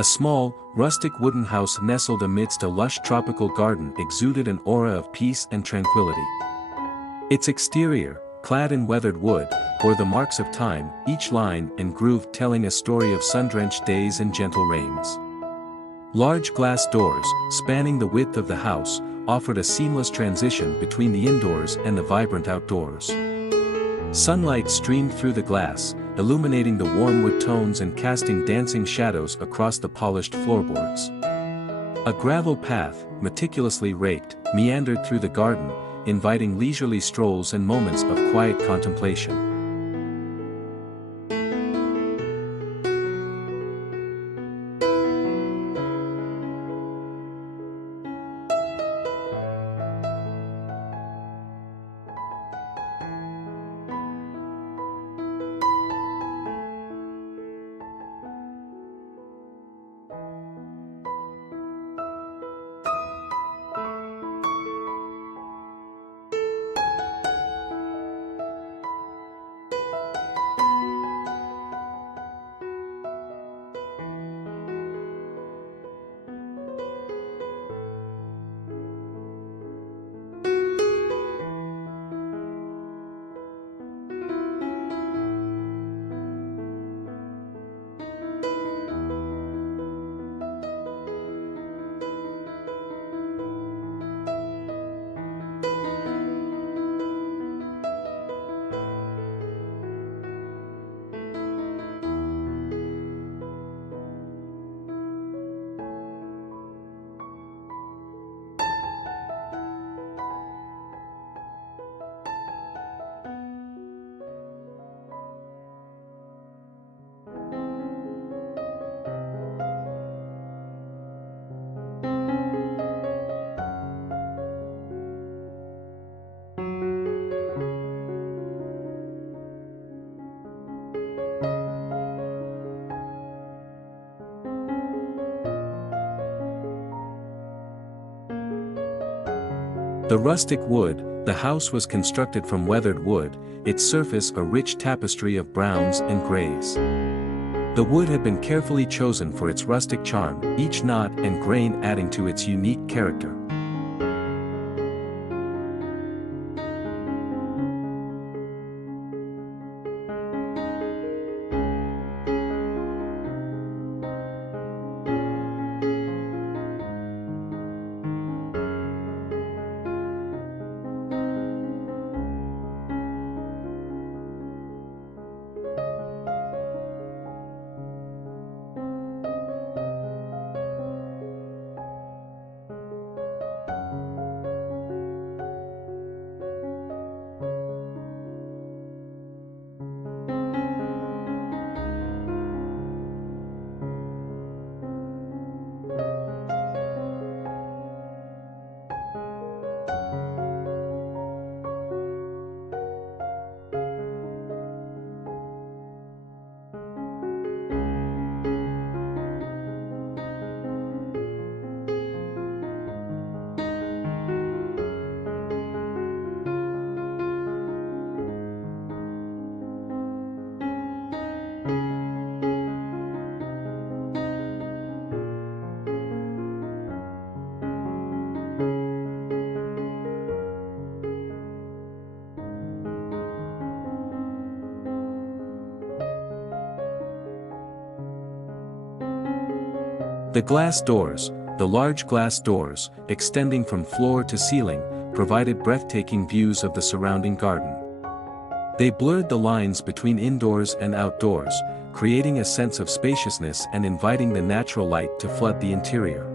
A small, rustic wooden house nestled amidst a lush tropical garden exuded an aura of peace and tranquility. Its exterior, clad in weathered wood, bore the marks of time, each line and groove telling a story of sun-drenched days and gentle rains. Large glass doors, spanning the width of the house, offered a seamless transition between the indoors and the vibrant outdoors. Sunlight streamed through the glass, illuminating the warm wood tones and casting dancing shadows across the polished floorboards. A gravel path, meticulously raked, meandered through the garden, inviting leisurely strolls and moments of quiet contemplation. The rustic wood, the house was constructed from weathered wood, its surface a rich tapestry of browns and grays. The wood had been carefully chosen for its rustic charm, each knot and grain adding to its unique character. The glass doors, the large glass doors, extending from floor to ceiling, provided breathtaking views of the surrounding garden. They blurred the lines between indoors and outdoors, creating a sense of spaciousness and inviting the natural light to flood the interior.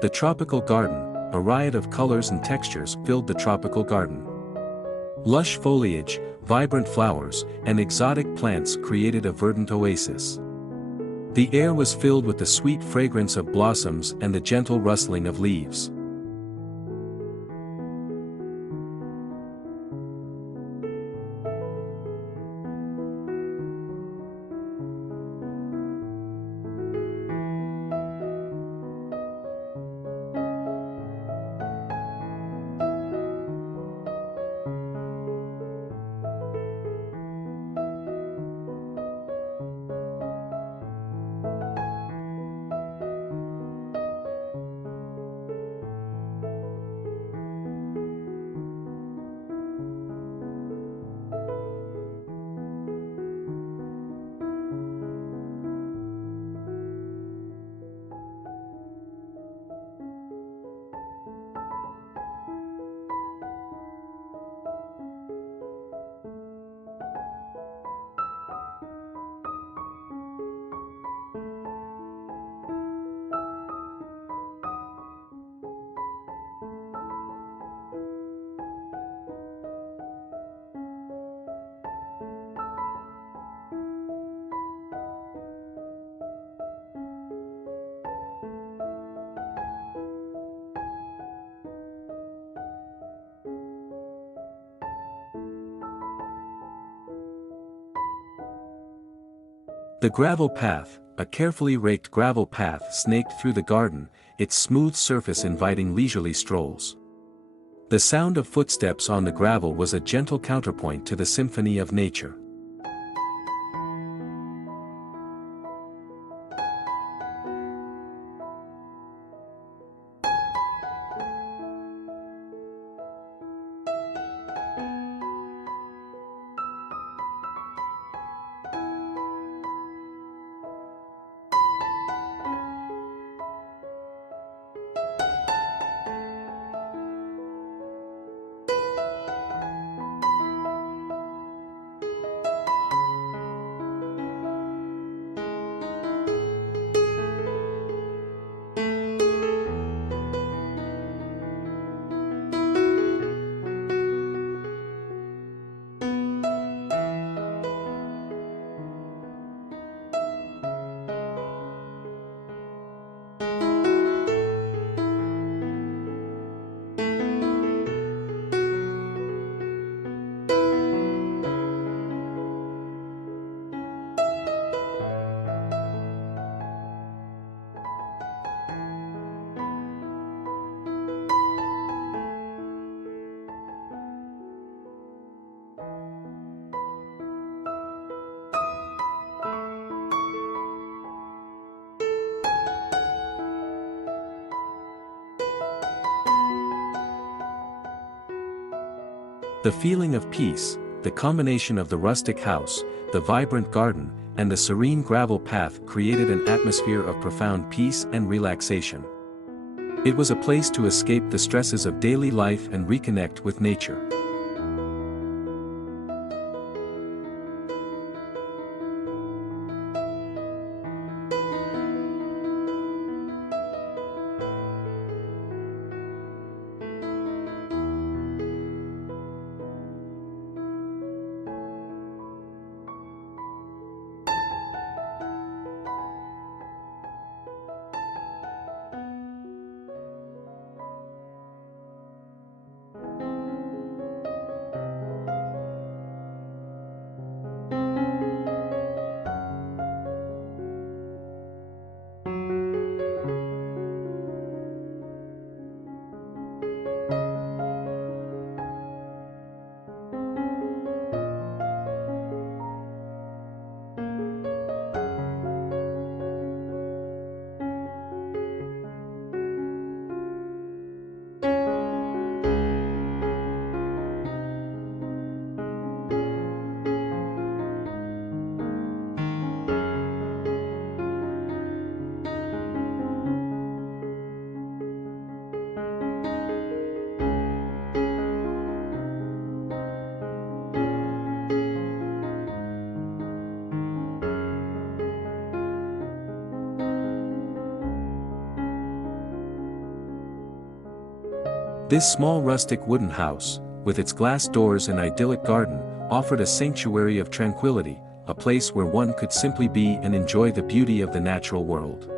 The tropical garden, a riot of colors and textures filled the tropical garden. Lush foliage, vibrant flowers, and exotic plants created a verdant oasis. The air was filled with the sweet fragrance of blossoms and the gentle rustling of leaves. The gravel path, a carefully raked gravel path snaked through the garden, its smooth surface inviting leisurely strolls. The sound of footsteps on the gravel was a gentle counterpoint to the symphony of nature. The feeling of peace, the combination of the rustic house, the vibrant garden, and the serene gravel path created an atmosphere of profound peace and relaxation. It was a place to escape the stresses of daily life and reconnect with nature. This small rustic wooden house, with its glass doors and idyllic garden, offered a sanctuary of tranquility, a place where one could simply be and enjoy the beauty of the natural world.